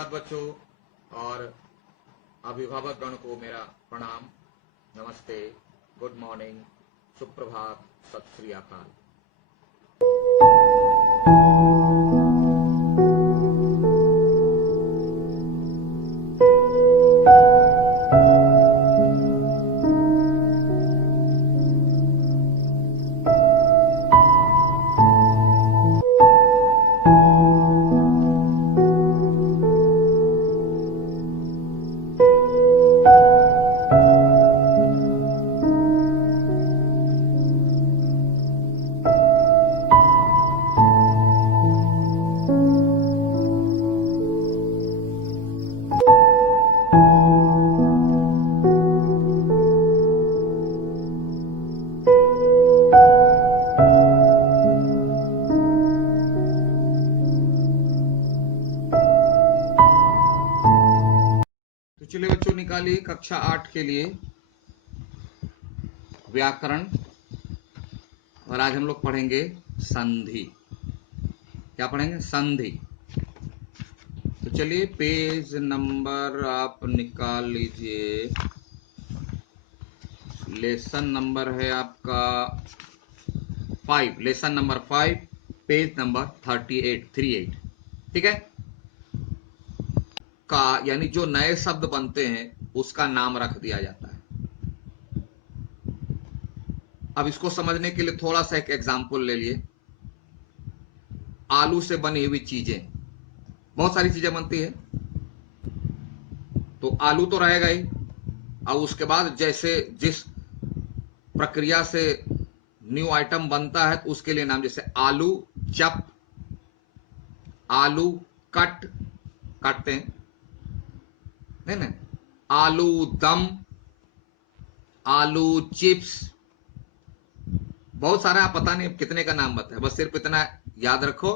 धन्यवाद बच्चों, और अभिभावक गण को मेरा प्रणाम, नमस्ते, गुड मॉर्निंग, सुप्रभात, सत श्री अकाल। चलिए बच्चों, निकालिए कक्षा 8 के लिए व्याकरण, और आज हम लोग पढ़ेंगे संधि। क्या पढ़ेंगे? संधि। तो चलिए पेज नंबर आप निकाल लीजिए। लेसन नंबर है आपका 5, लेसन नंबर 5, पेज नंबर 38। ठीक है। का यानी जो नए शब्द बनते हैं उसका नाम रख दिया जाता है। अब इसको समझने के लिए थोड़ा सा एक एग्जाम्पल ले लिए। आलू से बनी हुई चीजें, बहुत सारी चीजें बनती है, तो आलू तो रहेगा ही। अब उसके बाद जैसे जिस प्रक्रिया से न्यू आइटम बनता है तो उसके लिए नाम, जैसे आलू चप, आलू कट, काटते हैं, नहीं, आलू दम, आलू चिप्स, बहुत सारा, पता नहीं कितने का नाम बताया, बस सिर्फ इतना याद रखो।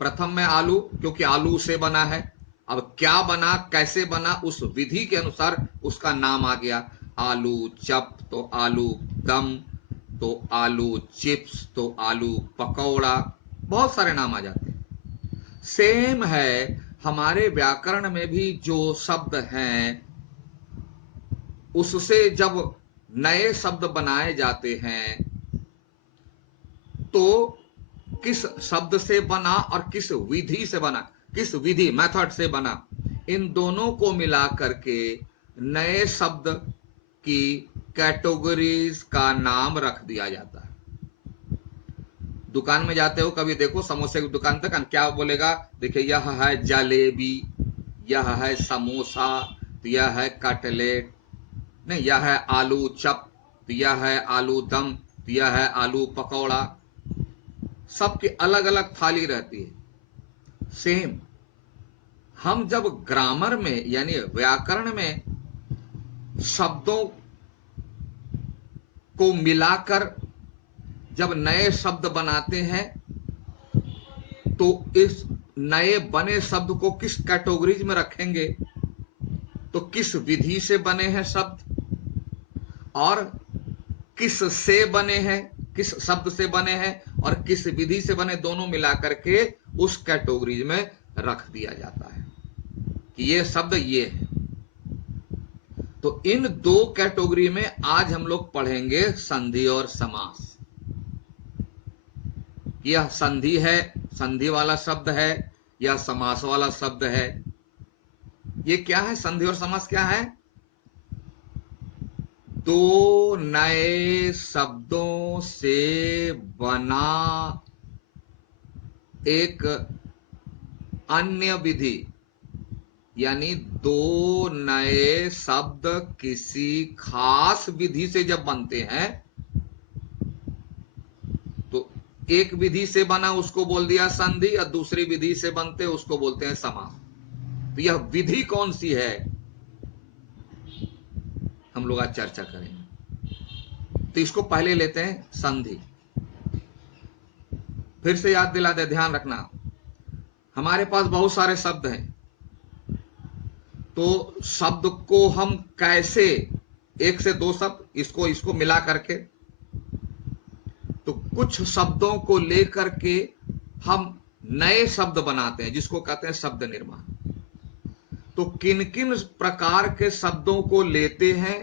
प्रथम में आलू, क्योंकि आलू से बना है। अब क्या बना, कैसे बना, उस विधि के अनुसार उसका नाम आ गया। आलू चप तो आलू दम, तो आलू चिप्स, तो आलू पकौड़ा, बहुत सारे नाम आ जाते हैं। सेम है हमारे व्याकरण में भी, जो शब्द हैं उससे जब नए शब्द बनाए जाते हैं तो किस शब्द से बना और किस विधि से बना, किस विधि मेथड से बना, इन दोनों को मिला करके नए शब्द की कैटेगरीज का नाम रख दिया जाता है। दुकान में जाते हो कभी, देखो समोसे की दुकान तक क्या बोलेगा, देखिए यह है जलेबी, यह है समोसा, यह है कटलेट, नहीं यह है आलू चप, यह है आलू दम, यह है आलू पकौड़ा, सबकी अलग अलग थाली रहती है। सेम हम जब ग्रामर में यानी व्याकरण में शब्दों को मिलाकर जब नए शब्द बनाते हैं तो इस नए बने शब्द को किस कैटेगरीज में रखेंगे, तो किस विधि से बने हैं शब्द और किस से बने हैं, किस शब्द से बने हैं और किस विधि से बने, दोनों मिलाकर के उस कैटेगरीज में रख दिया जाता है कि ये शब्द ये है। तो इन दो कैटेगरी में आज हम लोग पढ़ेंगे संधि और समास। यह संधि है, संधि वाला शब्द है, यह समास वाला शब्द है। ये क्या है? संधि और समास क्या है? दो नए शब्दों से बना एक अन्य विधि, यानी दो नए शब्द किसी खास विधि से जब बनते हैं तो एक विधि से बना उसको बोल दिया संधि, और दूसरी विधि से बनते उसको बोलते हैं समास। तो यह विधि कौन सी है हम लोग आज चर्चा करेंगे। तो इसको पहले लेते हैं संधि। फिर से याद दिला दे, ध्यान रखना, हमारे पास बहुत सारे शब्द हैं, तो शब्द को हम कैसे, एक से दो शब्द, इसको मिला करके, तो कुछ शब्दों को लेकर के हम नए शब्द बनाते हैं जिसको कहते हैं शब्द निर्माण। तो किन किन प्रकार के शब्दों को लेते हैं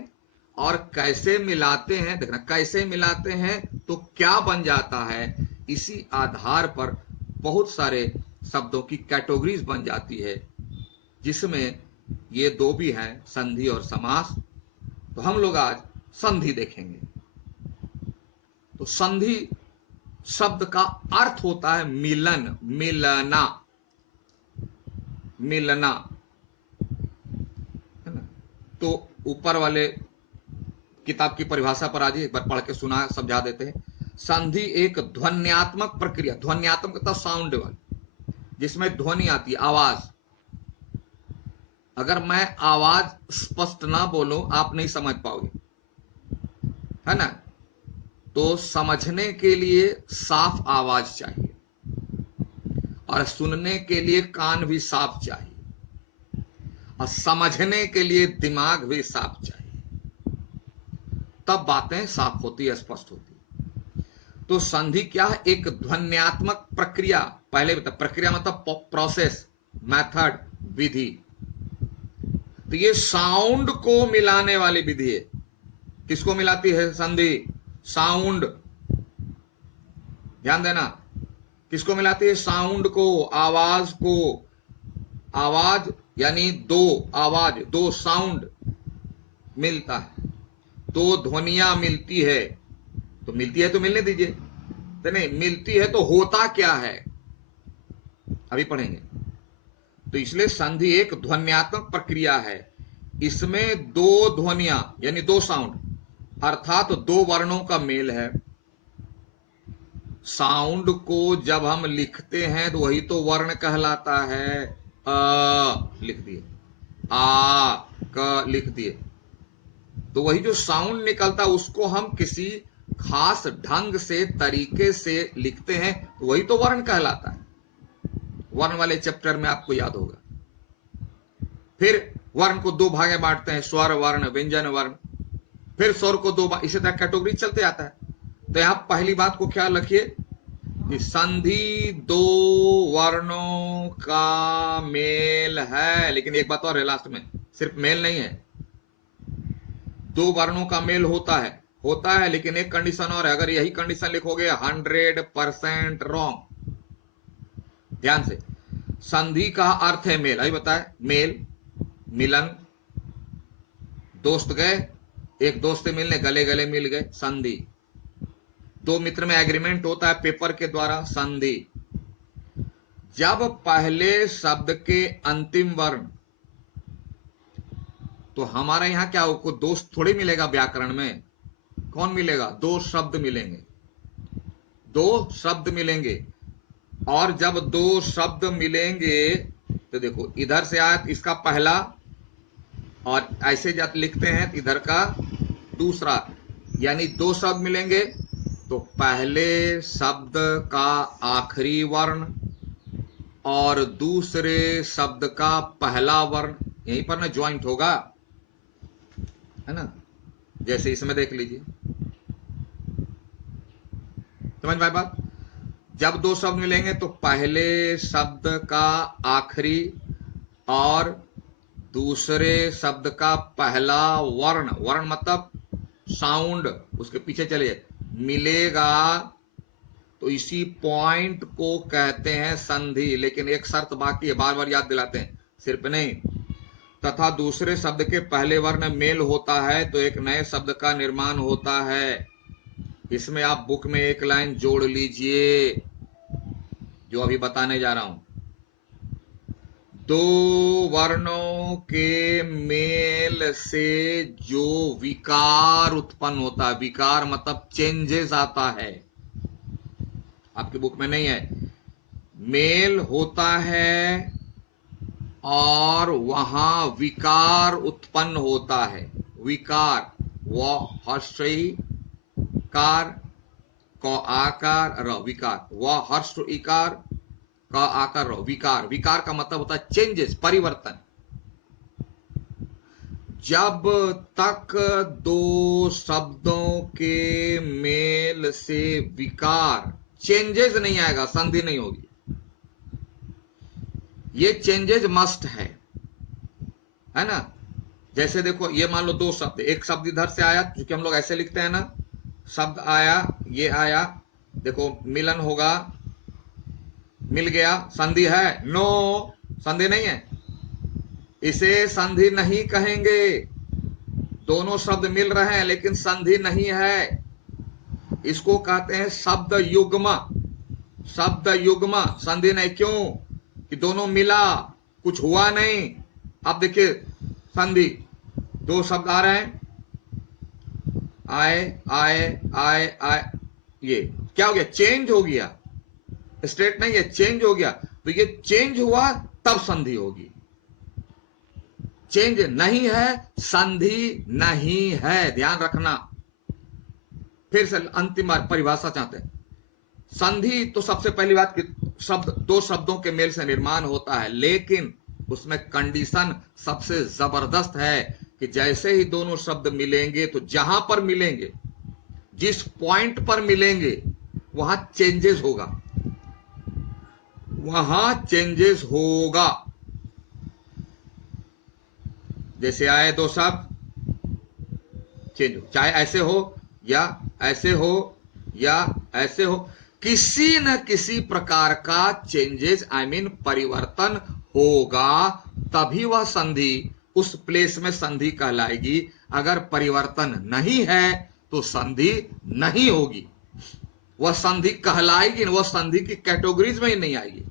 और कैसे मिलाते हैं, देखना कैसे मिलाते हैं तो क्या बन जाता है, इसी आधार पर बहुत सारे शब्दों की कैटेगरीज बन जाती है, जिसमें ये दो भी हैं, संधि और समास। तो हम लोग आज संधि देखेंगे। तो संधि शब्द का अर्थ होता है मिलन, मिलना, मिलना, है ना। तो ऊपर वाले किताब की परिभाषा पर आज एक बार पढ़ के सुना समझा देते हैं। संधि एक ध्वन्यात्मक प्रक्रिया, ध्वन्यात्मक मतलब साउंड वाली, जिसमें ध्वनि आती है, आवाज। अगर मैं आवाज स्पष्ट ना बोलूं आप नहीं समझ पाओगे, है ना। तो समझने के लिए साफ आवाज चाहिए और सुनने के लिए कान भी साफ चाहिए और समझने के लिए दिमाग भी साफ चाहिए, तब बातें साफ होती है, स्पष्ट होती है। तो संधि क्या है, एक ध्वन्यात्मक प्रक्रिया। पहले बता, प्रक्रिया मतलब प्रोसेस, मेथड, विधि। तो ये साउंड को मिलाने वाली विधि है। किसको मिलाती है संधि? साउंड, ध्यान देना, किसको मिलाती है? साउंड को, आवाज को। आवाज यानी दो आवाज, दो साउंड मिलता है, दो ध्वनियां मिलती है। तो मिलती है तो मिलने दीजिए, तो नहीं मिलती है तो होता क्या है अभी पढ़ेंगे। तो इसलिए संधि एक ध्वन्यात्मक प्रक्रिया है। इसमें दो ध्वनियां यानी दो साउंड अर्थात दो वर्णों का मेल है। साउंड को जब हम लिखते हैं तो वही तो वर्ण कहलाता है। लिख दिए, आ क लिख दिए, तो वही जो साउंड निकलता है उसको हम किसी खास ढंग से, तरीके से लिखते हैं तो वही तो वर्ण कहलाता है। वर्ण वाले चैप्टर में आपको याद होगा। फिर वर्ण को दो भागे बांटते हैं, स्वर वर्ण, व्यंजन वर्ण। फिर स्वर को दो, इसी तरह कैटेगरी चलते आता है। तो यहां पहली बात को ख्याल रखिए कि संधि दो वर्णों का मेल है। लेकिन एक बात और है लास्ट में, सिर्फ मेल नहीं है, दो वर्णों का मेल होता है, लेकिन एक कंडीशन और है। अगर यही कंडीशन लिखोगे 100% रॉन्ग। ध्यान से, संधि का अर्थ है मेल, अभी बताए, मेल, मिलन। दोस्त गए, एक दोस्त से मिलने, गले गले मिल गए, संधि। दो मित्र में एग्रीमेंट होता है पेपर के द्वारा, संधि। जब पहले शब्द के अंतिम वर्ण, तो हमारे यहां क्या हो, दोस्त थोड़ी मिलेगा व्याकरण में। कौन मिलेगा? दो शब्द मिलेंगे, दो शब्द मिलेंगे। और जब दो शब्द मिलेंगे तो देखो इधर से आया तो इसका पहला, और ऐसे जब लिखते हैं तो इधर का दूसरा, यानी दो शब्द मिलेंगे तो पहले शब्द का आखिरी वर्ण और दूसरे शब्द का पहला वर्ण यहीं पर ना ज्वाइंट होगा, है ना। जैसे इसमें देख लीजिए, समझ में बात। जब दो शब्द मिलेंगे तो पहले शब्द का आखिरी और दूसरे शब्द का पहला वर्ण, वर्ण मतलब साउंड, उसके पीछे चलिए, मिलेगा। तो इसी पॉइंट को कहते हैं संधि। लेकिन एक शर्त बाकी है, बार बार याद दिलाते हैं, सिर्फ नहीं। तथा दूसरे शब्द के पहले वर्ण मेल होता है तो एक नए शब्द का निर्माण होता है। इसमें आप बुक में एक लाइन जोड़ लीजिए जो अभी बताने जा रहा हूं। दो वर्णों के मेल से जो विकार उत्पन्न होता है, विकार मतलब चेंजेस आता है, आपकी बुक में नहीं है। मेल होता है और वहां विकार उत्पन्न होता है। विकार, व हर्षई कार, क आकार र, विकार, व हर्ष इकार, क आकार र, विकार। विकार का मतलब होता है चेंजेस, परिवर्तन। जब तक दो शब्दों के मेल से विकार, चेंजेस नहीं आएगा, संधि नहीं होगी। ये चेंजेस मस्ट है। है ना। जैसे देखो ये मान लो दो शब्द, एक शब्द इधर से आया, क्योंकि हम लोग ऐसे लिखते हैं ना, शब्द आया, ये आया, देखो मिलन होगा, मिल गया, संधि है? नो, संधि नहीं है, इसे संधि नहीं कहेंगे। दोनों शब्द मिल रहे हैं लेकिन संधि नहीं है, इसको कहते हैं शब्द युग्म। शब्द युग्म, संधि नहीं। क्यों? कि दोनों मिला, कुछ हुआ नहीं। अब देखिए संधि, दो शब्द आ रहे हैं, आए आए आए आए, ये क्या हो गया? चेंज हो गया, स्ट्रेट नहीं है, चेंज हो गया। तो ये चेंज हुआ तब संधि होगी, चेंज नहीं है संधि नहीं है, ध्यान रखना। फिर से अंतिम बार परिभाषा चाहते हैं। संधि तो सबसे पहली बात कि शब्द दो शब्दों के मेल से निर्माण होता है, लेकिन उसमें कंडीशन सबसे जबरदस्त है कि जैसे ही दोनों शब्द मिलेंगे तो जहां पर मिलेंगे, जिस पॉइंट पर मिलेंगे, वहां चेंजेस होगा, वहां चेंजेस होगा। जैसे आए दो शब्द, चेंज हो, चाहे ऐसे हो या ऐसे हो या ऐसे हो, किसी न किसी प्रकार का चेंजेस आई मीन परिवर्तन होगा, तभी वह संधि उस प्लेस में संधि कहलाएगी। अगर परिवर्तन नहीं है तो संधि नहीं होगी, वह संधि कहलाएगी, वह संधि की कैटेगरीज में ही नहीं आएगी।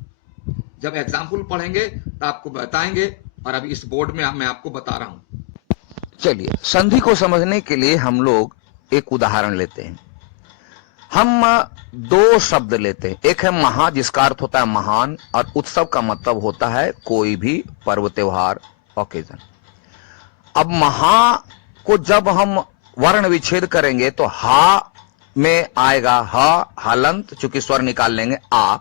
जब एग्जाम्पल पढ़ेंगे तो आपको बताएंगे, और अभी इस बोर्ड में मैं आपको बता रहा हूं। चलिए, संधि को समझने के लिए हम लोग एक उदाहरण लेते हैं। हम दो शब्द लेते हैं, एक है महा जिसका अर्थ होता है महान, और उत्सव का मतलब होता है कोई भी पर्व त्योहार ओकेजन। अब महा को जब हम वर्ण विच्छेद करेंगे तो हा में आएगा ह हलंत, चूंकि स्वर निकाल लेंगे आ,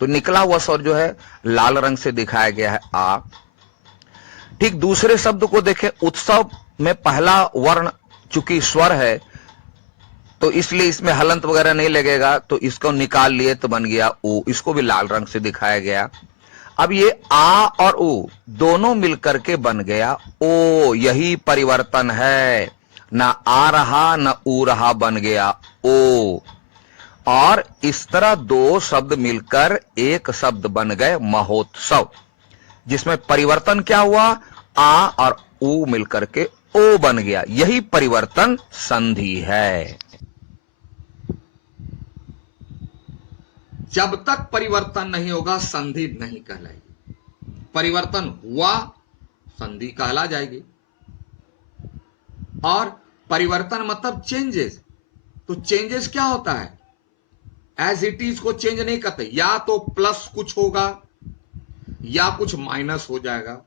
तो निकला हुआ स्वर जो है लाल रंग से दिखाया गया है आ। ठीक दूसरे शब्द को देखें, उत्सव में पहला वर्ण चूंकि स्वर है तो इसलिए इसमें हलंत वगैरह नहीं लगेगा, तो इसको निकाल लिए तो बन गया ऊ, इसको भी लाल रंग से दिखाया गया। अब ये आ और ऊ दोनों मिलकर के बन गया ओ, यही परिवर्तन है, ना आ रहा ना ऊ रहा, बन गया ओ। और इस तरह दो शब्द मिलकर एक शब्द बन गए महोत्सव, जिसमें परिवर्तन क्या हुआ? आ और ऊ मिलकर के ओ बन गया, यही परिवर्तन संधि है। जब तक परिवर्तन नहीं होगा संधि नहीं कहलाएगी, परिवर्तन हुआ संधि कहला जाएगी। और परिवर्तन मतलब चेंजेस, तो चेंजेस क्या होता है? एज इट इज को चेंज नहीं करते, या तो प्लस कुछ होगा या कुछ माइनस हो जाएगा,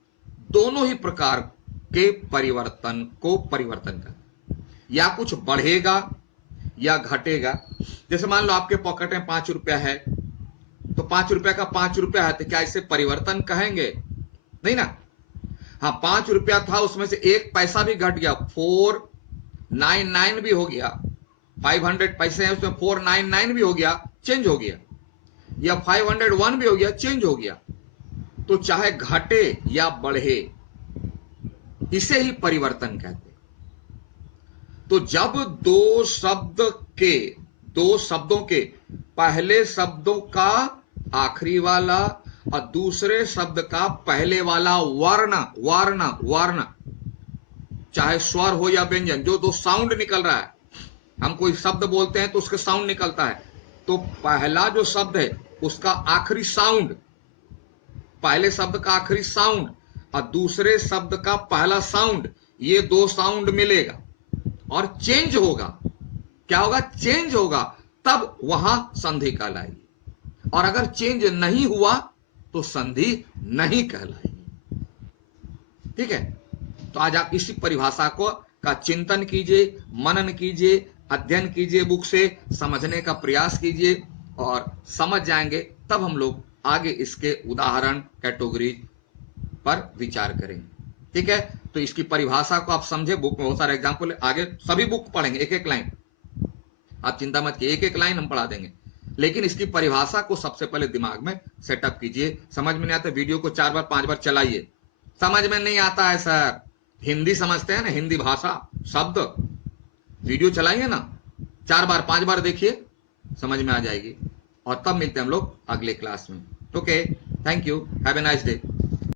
दोनों ही प्रकार के परिवर्तन को परिवर्तन करते, या कुछ बढ़ेगा या घटेगा। जैसे मान लो आपके पॉकेट में 5 रुपया है, तो 5 रुपया का 5 रुपया है, तो क्या इसे परिवर्तन कहेंगे? नहीं ना। हाँ, 5 रुपया था, उसमें से एक पैसा भी घट गया, 499 भी हो गया, 500 पैसे हैं उसमें 499 भी हो गया, चेंज हो गया, या 501 भी हो गया, चेंज हो गया। तो चाहे घटे या बढ़े, इसे ही परिवर्तन कहते हैं। तो जब दो शब्दों के पहले शब्दों का आखिरी वाला और दूसरे शब्द का पहले वाला वर्ण, चाहे स्वर हो या व्यंजन, जो दो साउंड निकल रहा है, हम कोई शब्द बोलते हैं तो उसके साउंड निकलता है, तो पहला जो शब्द है उसका आखिरी साउंड, पहले शब्द का आखिरी साउंड और दूसरे शब्द का पहला साउंड, ये दो साउंड मिलेगा और चेंज होगा। क्या होगा? चेंज होगा, तब वहां संधि कहलाएगी। और अगर चेंज नहीं हुआ तो संधि नहीं कहलाएगी। ठीक है, तो आज आप इसी परिभाषा का चिंतन कीजिए, मनन कीजिए, अध्ययन कीजिए, बुक से समझने का प्रयास कीजिए, और समझ जाएंगे तब हम लोग आगे इसके उदाहरण कैटेगरीज पर विचार करेंगे। ठीक है, तो इसकी परिभाषा को आप समझे, बुक में बहुत सारे एग्जाम्पल है, आगे सभी बुक पढ़ेंगे एक एक लाइन, आप चिंता मत कीजिए, एक एक लाइन हम पढ़ा देंगे, लेकिन इसकी परिभाषा को सबसे पहले दिमाग में सेटअप कीजिए। समझ में नहीं आता वीडियो को 4 बार 5 बार चलाइए, समझ में नहीं आता है सर। हिंदी समझते हैं ना, हिंदी भाषा शब्द, वीडियो चलाइए ना, 4 बार 5 बार देखिए, समझ में आ जाएगी। और तब मिलते हैं हम लोग अगले क्लास में। Okay, thank you, have a nice day.